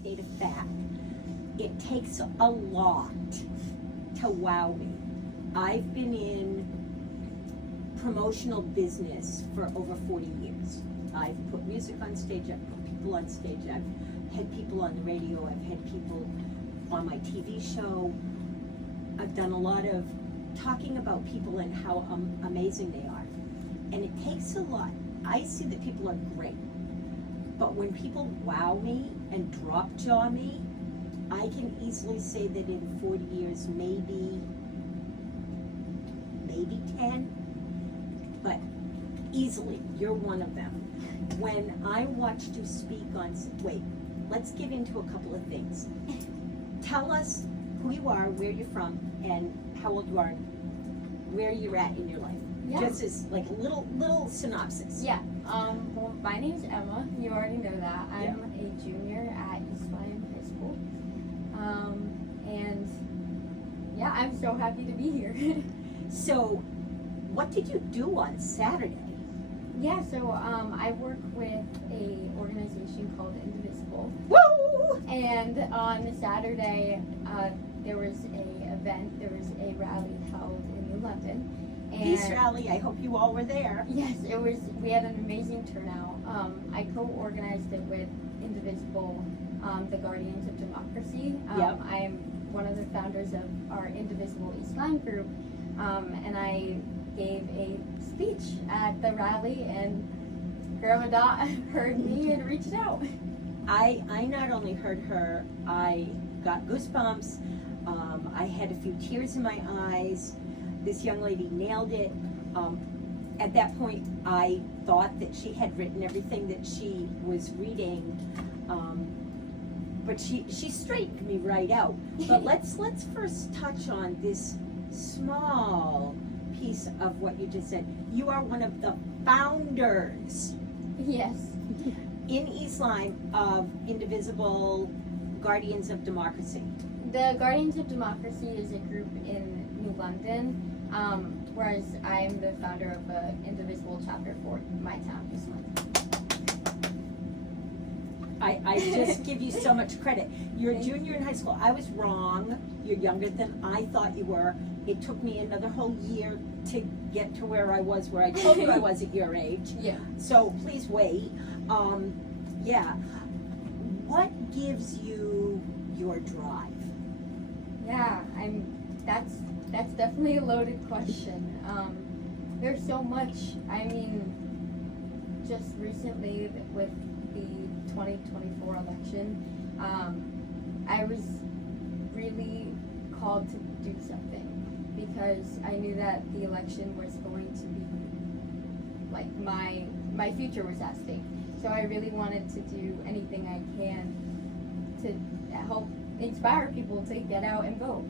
state of fact. It takes a lot to wow me. I've been in promotional business for over 40 years. I've put music on stage, I've put people on stage, I've had people on the radio, I've had people on my TV show. I've done a lot of talking about people and how amazing they are. And it takes a lot. I see that people are great. But when people wow me and drop jaw me, I can easily say that in 40 years, maybe 10, but easily, you're one of them. When I watched you speak on, wait, let's get into a couple of things. Tell us who you are, where you're from, and how old you are, where you're at in your life. Yeah. Just as like a little synopsis. Yeah. Well, my name's Emma. You already know that. I'm a junior at Frisbie High School. And yeah, I'm so happy to be here. So, what did you do on Saturday? Yeah, so I work with a organization called Indivisible. Woo! And on Saturday, there was a rally held in New London. And Peace rally, I hope you all were there. yes, we had an amazing turnout. I co-organized it with Indivisible, the Guardians of Democracy. Yep. I am one of the founders of our Indivisible East Line group, and I gave a speech at the rally, and Grandma Dot heard me and reached out. I not only heard her, I got goosebumps. I had a few tears in my eyes. This young lady nailed it. At that point, I thought that she had written everything that she was reading, but she straightened me right out. But let's first touch on this small piece of what you just said. You are one of the founders Yes. in East Lyme of Indivisible Guardians of Democracy. The Guardians of Democracy is a group in New London, whereas I'm the founder of the Indivisible chapter for my town, East London. I just give you so much credit. You're a junior in high school. I was wrong. You're younger than I thought you were. It took me another whole year to get to where I was, where I told you I was at your age. Yeah. So please wait. Yeah. What gives you your drive? Yeah, that's definitely a loaded question. There's so much. I mean, just recently with the 2024 election, I was really called to do something because I knew that the election was going to be like my future was at stake. So I really wanted to do anything I can to help inspire people to get out and vote.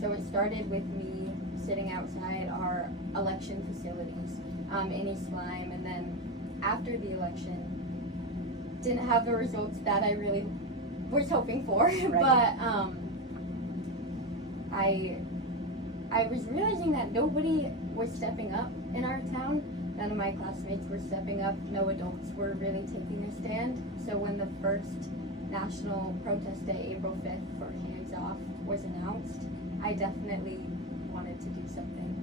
So it started with me sitting outside our election facilities in East Lyme, and then after the election, didn't have the results that I really was hoping for, Right. but I was realizing that nobody was stepping up in our town. None of my classmates were stepping up. No adults were really taking a stand. So when the first national protest day, April 5th, for Hands Off was announced, I definitely wanted to do something.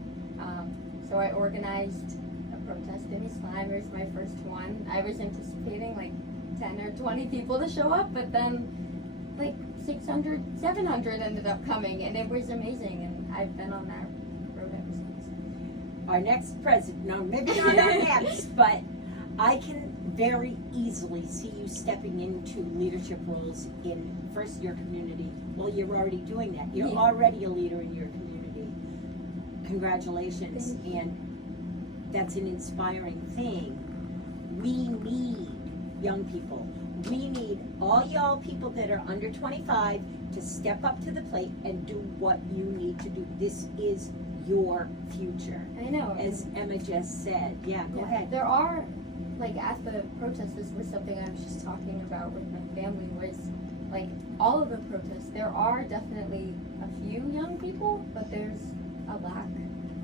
So I organized a protest in East Lyme. It was my first one. I was anticipating like 10 or 20 people to show up, but then like 600, 700 ended up coming, and it was amazing, and I've been on that road ever since. Our next president, no, maybe not our next, but I can very easily see you stepping into leadership roles in first your community. Well, you're already doing that. You're already a leader in your community. Congratulations. Thank you. And that's an inspiring thing. We need young people. We need all y'all people that are under 25 to step up to the plate and do what you need to do. This is your future. I know. As Emma just said. Yeah, go ahead. There are, like at the protest, this was something I was just talking about with my family, was like all of the protests, there are definitely a few young people, but there's a lack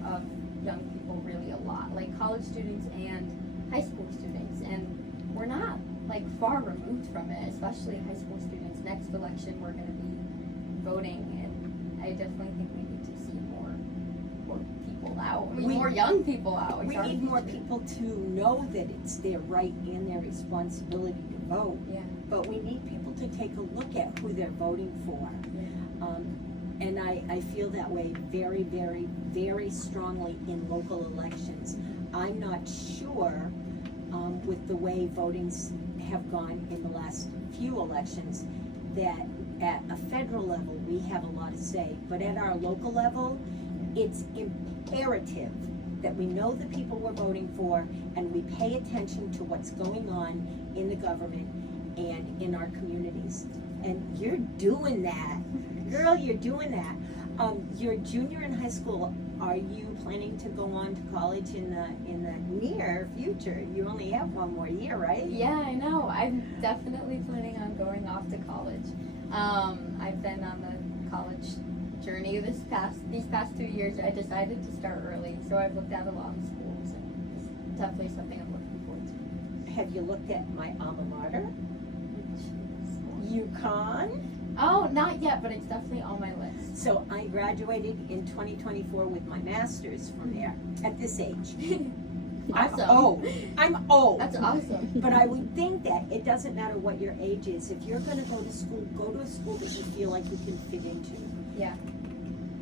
of young people, really a lot, like college students and high school students, and we're not like far removed from it, especially high school students. next election we're going to be voting, and I definitely think we need to see more people out. More young people out. We need more people to know that it's their right and their responsibility to vote. Yeah. But we need people to take a look at who they're voting for. Yeah. And I feel that way very, very, very strongly in local elections. I'm not sure with the way votings have gone in the last few elections that at a federal level we have a lot to say. But at our local level, it's imperative that we know the people we're voting for and we pay attention to what's going on in the government and in our communities. And you're doing that. Girl, you're doing that. You're a junior in high school. Are you planning to go on to college in the near future? You only have one more year, right? Yeah, I know. I'm definitely planning on going off to college. I've been on the college journey these past 2 years. I decided to start early, so I've looked at a lot of schools, and it's definitely something I'm looking forward to. Have you looked at my alma mater? UConn? Oh, not yet, but it's definitely on my list. So I graduated in 2024 with my master's from there at this age. Awesome. I'm old. That's awesome. But I would think that it doesn't matter what your age is. If you're going to go to a school that you feel like you can fit into. Yeah.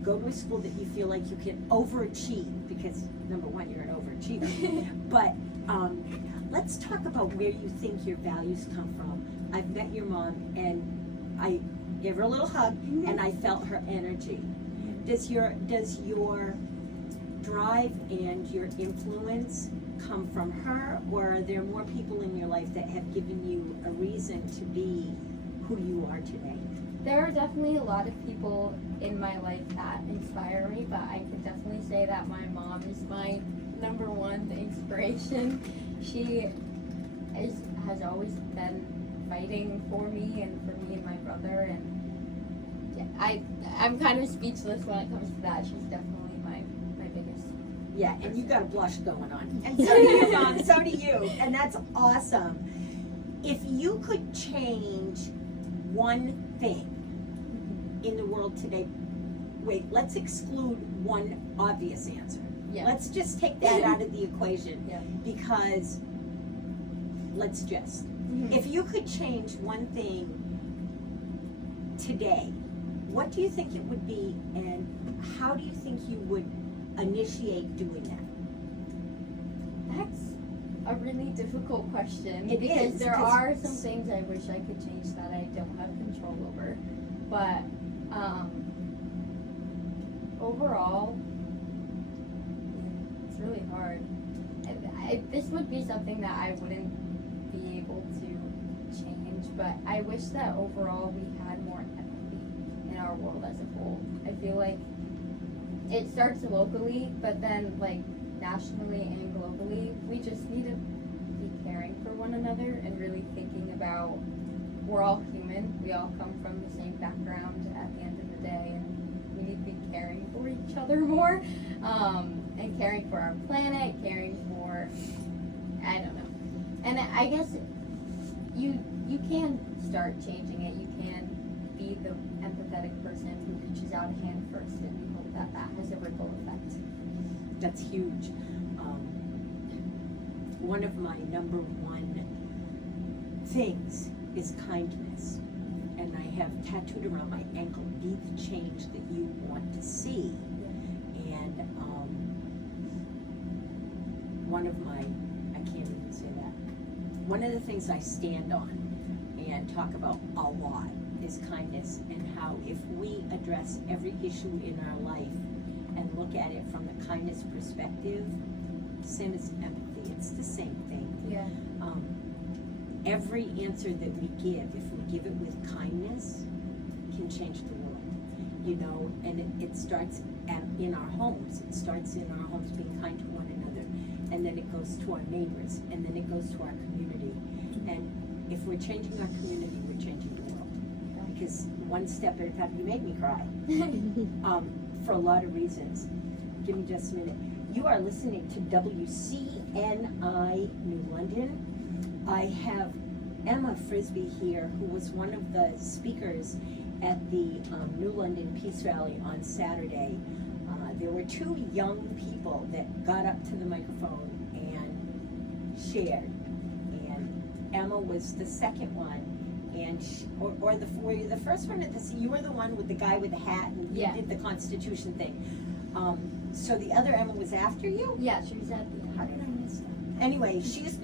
Go to a school that you feel like you can overachieve, because number one, you're an overachiever. But let's talk about where you think your values come from. I've met your mom, and I gave her a little hug, and I felt her energy. Does your drive and your influence come from her, or are there more people in your life that have given you a reason to be who you are today? There are definitely a lot of people in my life that inspire me, but I could definitely say that my mom is my number one inspiration. She has always been fighting for me and my brother, and I'm kind of speechless when it comes to that. She's definitely my biggest. Yeah, and you got a blush going on. And so do you, Mom, so do you. And that's awesome. If you could change one thing in the world today, wait, let's exclude one obvious answer. Yeah. Let's just take that out of the equation. Yeah. Because if you could change one thing today, what do you think it would be, and how do you think you would initiate doing that? That's a really difficult question. It because is, there because are some things I wish I could change that I don't have control over. But overall, it's really hard. This would be something that I wouldn't be able to change, but I wish that overall we had more empathy in our world as a whole. I feel like it starts locally, but then like nationally and globally, we just need to be caring for one another and really thinking about we're all human. We all come from the same background at the end of the day, and we need to be caring for each other more, and caring for our planet, caring for, I don't know. And I guess you can start changing it. You can be the empathetic person who reaches out a hand first, and we hope that that has a ripple effect. That's huge. One of my number one things is kindness. And I have tattooed around my ankle, be the change that you want to see. And one of my, I can't even say that, one of the things I stand on and talk about a lot is kindness, and how if we address every issue in our life and look at it from the kindness perspective, same as empathy, it's the same thing. Yeah. Every answer that we give, if we give it with kindness, can change the world, you know, and it starts in our homes. It starts in our homes, being kind to one another, and then it goes to our neighbors, and then it goes to our community. And if we're changing our community, we're changing the world. Because one step at a time, you made me cry, for a lot of reasons. Give me just a minute. You are listening to WCNI New London. I have Emma Frisbie here, who was one of the speakers at the New London Peace Rally on Saturday. There were two young people that got up to the microphone and shared. And Emma was the second one. And were you the first one at you were the one with the guy with the hat and you did the Constitution thing. So the other Emma was after you? Yeah, she was at the end. How did I miss that? Anyway, she's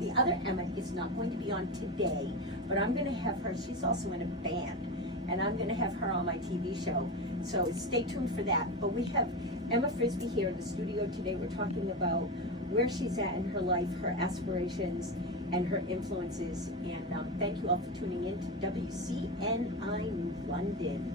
the other Emma is not going to be on today, but I'm going to have her. She's also in a band, and I'm going to have her on my TV show. So stay tuned for that. But we have Emma Frisbie here in the studio today. We're talking about where she's at in her life, her aspirations, and her influences. And thank you all for tuning in to WCNI London.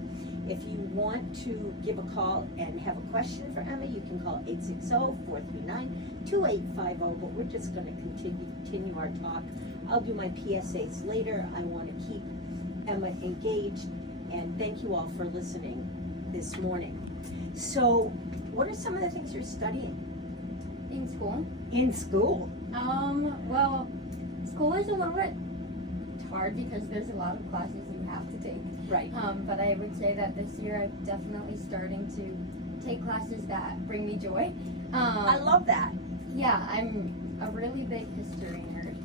If you want to give a call and have a question for Emma, you can call 860-439-2850, but we're just going to continue our talk. I'll do my PSAs later. I want to keep Emma engaged, and thank you all for listening this morning. So, what are some of the things you're studying? In school? In school? Well, school is a little bit hard because there's a lot of classes you have to take. Right. But I would say that this year I'm definitely starting to take classes that bring me joy. I love that. Yeah, I'm a really big history nerd.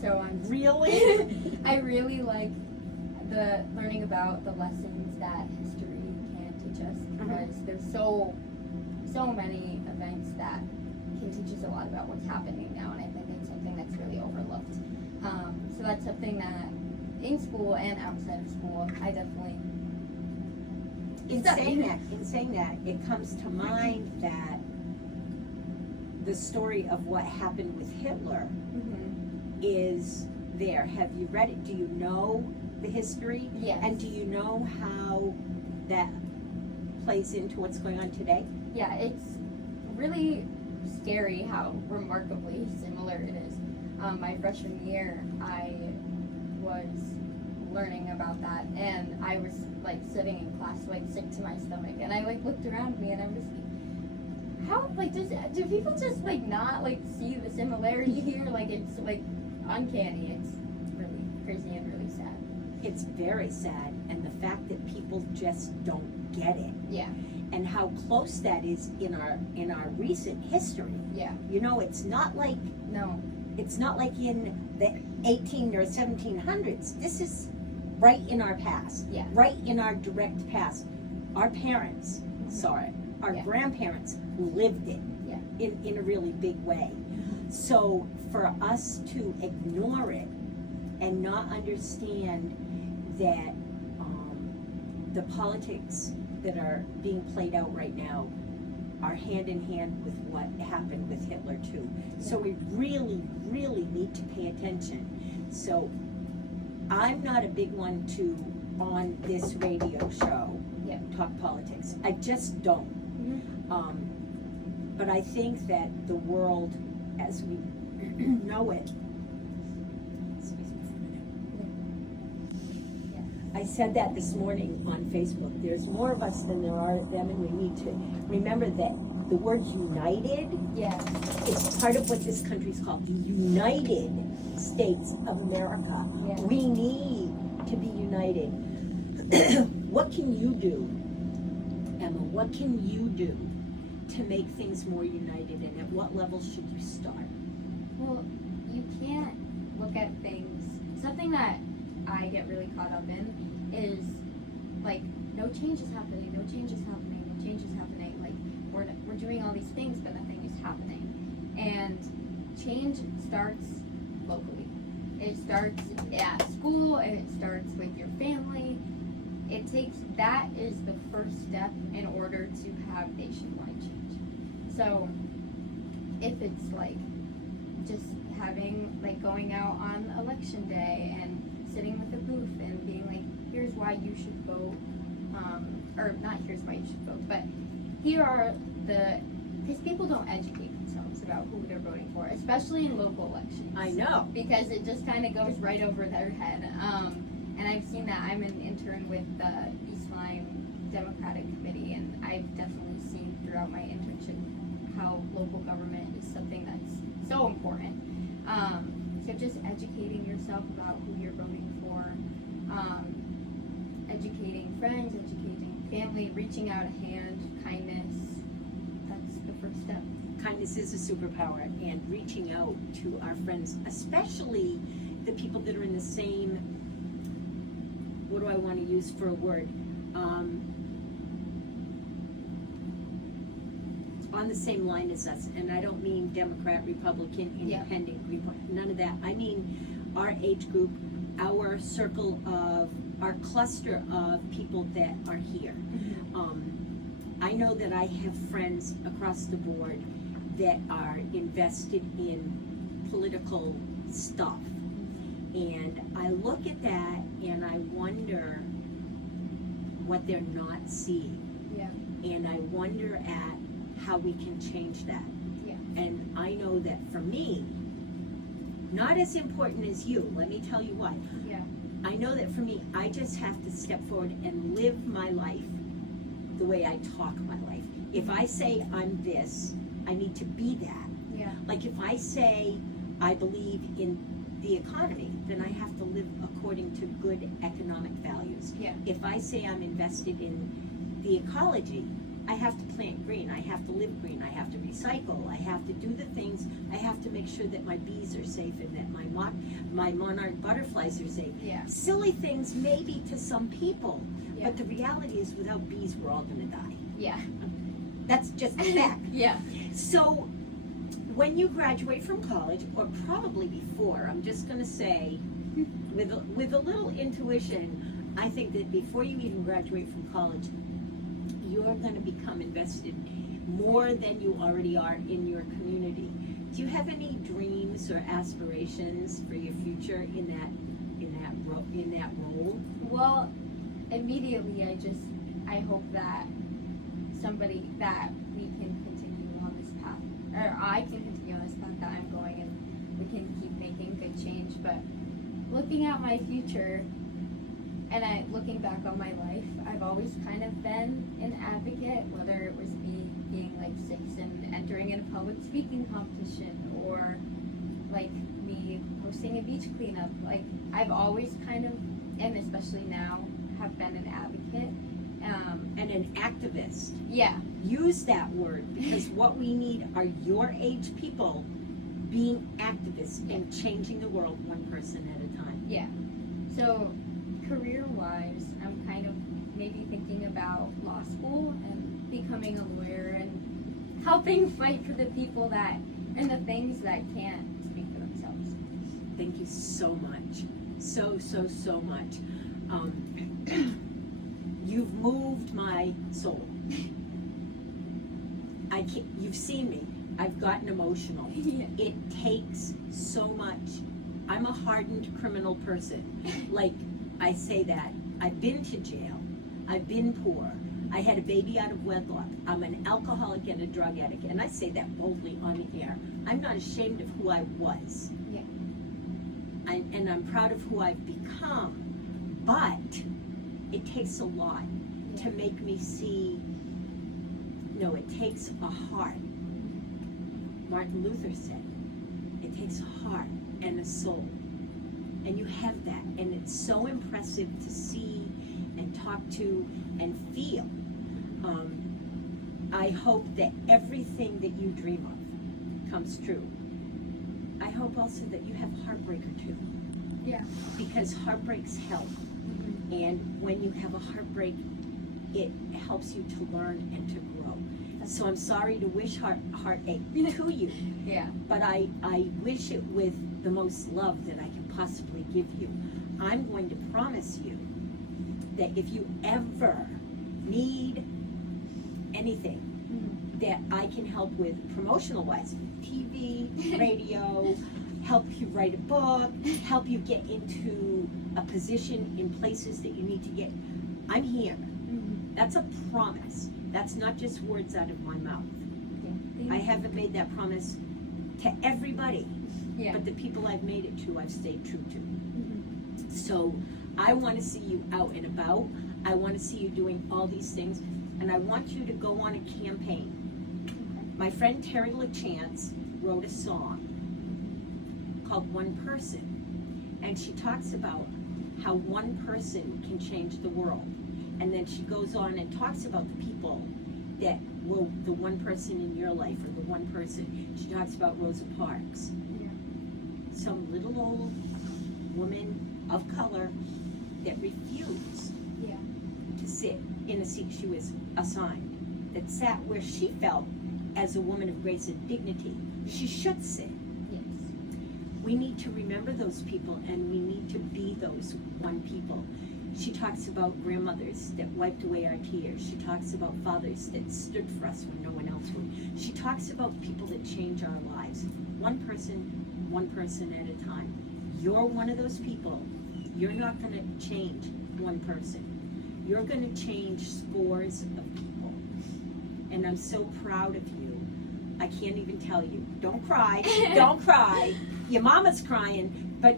So I'm Really? I really like the learning about the lessons that history can teach us because there's so many events that can teach us a lot about what's happening now, and I think it's something that's really overlooked. So that's something that in school and outside of school, I definitely In saying that, it comes to mind that the story of what happened with Hitler is there. Have you read it? Do you know the history? Yes. And do you know how that plays into what's going on today? Yeah, it's really scary how remarkably similar it is. My freshman year, I was learning about that, and I was like sitting in class like sick to my stomach, and I like looked around me and I was like, how like do people just like not like see the similarity here? Like it's like uncanny. It's really crazy and really sad. It's very sad, and the fact that people just don't get it. Yeah. And how close that is in our recent history. Yeah. You know, it's not like in the 18 or 1700s. This is right in our past. Yeah. Right in our direct past. Our parents saw it. Our grandparents lived it in a really big way. So for us to ignore it and not understand that the politics that are being played out right now are hand in hand with what happened with Hitler too. So we really, really need to pay attention. So I'm not a big one to, on this radio show, talk politics. I just don't. But I think that the world as we know it, excuse me for a minute. I said that this morning on Facebook. There's more of us than there are them, and we need to remember that the word united is part of what this country's called, the United States of America. Yeah. We need to be united. What can you do, Emma? What can you do to make things more united, and at what level should you start? Well, you can't look at things. Something that I get really caught up in is like, no change is happening, no change is happening, no change is happening. Like we're doing all these things, but nothing is happening. And change starts locally. It starts at school, and it starts with your family. That is the first step in order to have nationwide change. So if it's like just having, like going out on election day and sitting with a booth and being like, here's why you should vote, or not here's why you should vote, but here are because people don't educate themselves about who they're voting for, especially in local elections. I know. Because it just kind of goes right over their head. And I've seen that. I'm an intern with the East Lyme Democratic Committee, and I've definitely seen throughout my internship how local government is something that's so important. So just educating yourself about who you're voting for, educating friends, educating family, reaching out a hand, kindness. That's the first step. Kindness is a superpower, and reaching out to our friends, especially the people that are in the same, what do I want to use for a word? On the same line as us, and I don't mean Democrat, Republican, Independent, none of that. I mean our age group, our circle of, our cluster of people that are here. I know that I have friends across the board that are invested in political stuff, and I look at that and I wonder what they're not seeing, and I wonder at how we can change that. And I know that for me, not as important as you, let me tell you why. I know that for me, I just have to step forward and live my life the way I talk my life. If I say I'm this, I need to be that. Like if I say I believe in the economy, then I have to live according to good economic values. If I say I'm invested in the ecology, I have to plant green, I have to live green, I have to recycle, I have to do the things, I have to make sure that my bees are safe and that my monarch butterflies are safe. Silly things maybe to some people, but the reality is without bees we're all gonna die. That's just a fact. So when you graduate from college, or probably before, I'm just gonna say, with a little intuition, I think that before you even graduate from college, you're going to become invested more than you already are in your community. Do you have any dreams or aspirations for your future in that role? Well, immediately I hope that that we can continue on this path, or I can continue on this path that I'm going, and we can keep making good change. But looking at my future, and looking back on my life, I've always kind of been an advocate, whether it was me being like 6 and entering in a public speaking competition, or like me hosting a beach cleanup. Like I've always kind of, and especially now, have been an advocate. And an activist. Use that word, because what we need are your age people being activists and changing the world one person at a time. So career-wise, I'm kind of maybe thinking about law school and becoming a lawyer and helping fight for the people that, and the things that can't speak for themselves. Thank you so much. So much. You've moved my soul. You've seen me. I've gotten emotional. It takes so much. I'm a hardened criminal person. Like, I say that. I've been to jail. I've been poor. I had a baby out of wedlock. I'm an alcoholic and a drug addict. And I say that boldly on the air. I'm not ashamed of who I was. And I'm proud of who I've become. But it takes a lot to make me see, no, it takes a heart. Martin Luther said, it takes a heart and a soul. And you have that. And it's so impressive to see and talk to and feel. I hope that everything that you dream of comes true. I hope also that you have heartbreak or two. Because heartbreaks help. And when you have a heartbreak, it helps you to learn and to grow. So I'm sorry to wish heartache to you. But I wish it with the most love that I can possibly give you. I'm going to promise you that if you ever need anything that I can help with promotional-wise, TV, radio, help you write a book, help you get into a position in places that you need to get, I'm here. That's a promise. That's not just words out of my mouth. I haven't made that promise to everybody, but the people I've made it to, I've stayed true to. So I want to see you out and about. I want to see you doing all these things, and I want you to go on a campaign. My friend Terry LaChance wrote a song called One Person. And she talks about how one person can change the world. And then she goes on and talks about the people that were the one person in your life, or the one person. She talks about Rosa Parks. Yeah. Some little old woman of color that refused Yeah. to sit in a seat she was assigned, that sat where she felt as a woman of grace and dignity she should sit. Yes. We need to remember those people, and we need to be those one people. She talks about grandmothers that wiped away our tears. She talks about fathers that stood for us when no one else would. She talks about people that change our lives. One person at a time. You're one of those people. You're not going to change one person. You're going to change scores of people. And I'm so proud of you. I can't even tell you. Don't cry. Don't cry. Your mama's crying. But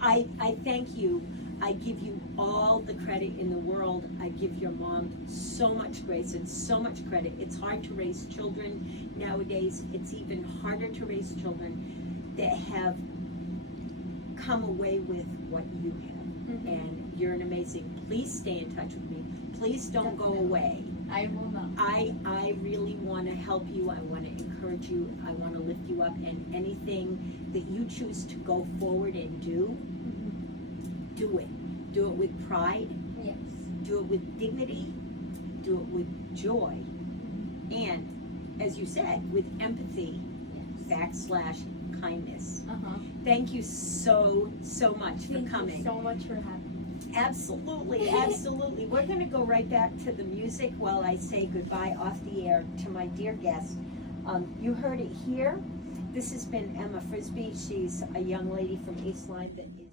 I thank you. I give you all the credit in the world. I give your mom so much grace and so much credit. It's hard to raise children nowadays. It's even harder to raise children that have come away with what you have. Mm-hmm. And you're an amazing. Please stay in touch with me. Please don't go Definitely. away. I will not. I really want to help you. I want to encourage you. I want to lift you up. And anything that you choose to go forward and do, do it. Do it with pride. Yes. Do it with dignity. Do it with joy. And, as you said, with empathy Yes. / kindness. Thank Thank you so much for coming. you so much for having me. Absolutely, absolutely. We're going to go right back to the music while I say goodbye off the air to my dear guest. You heard it here. This has been Emma Frisbie. She's a young lady from Eastline that is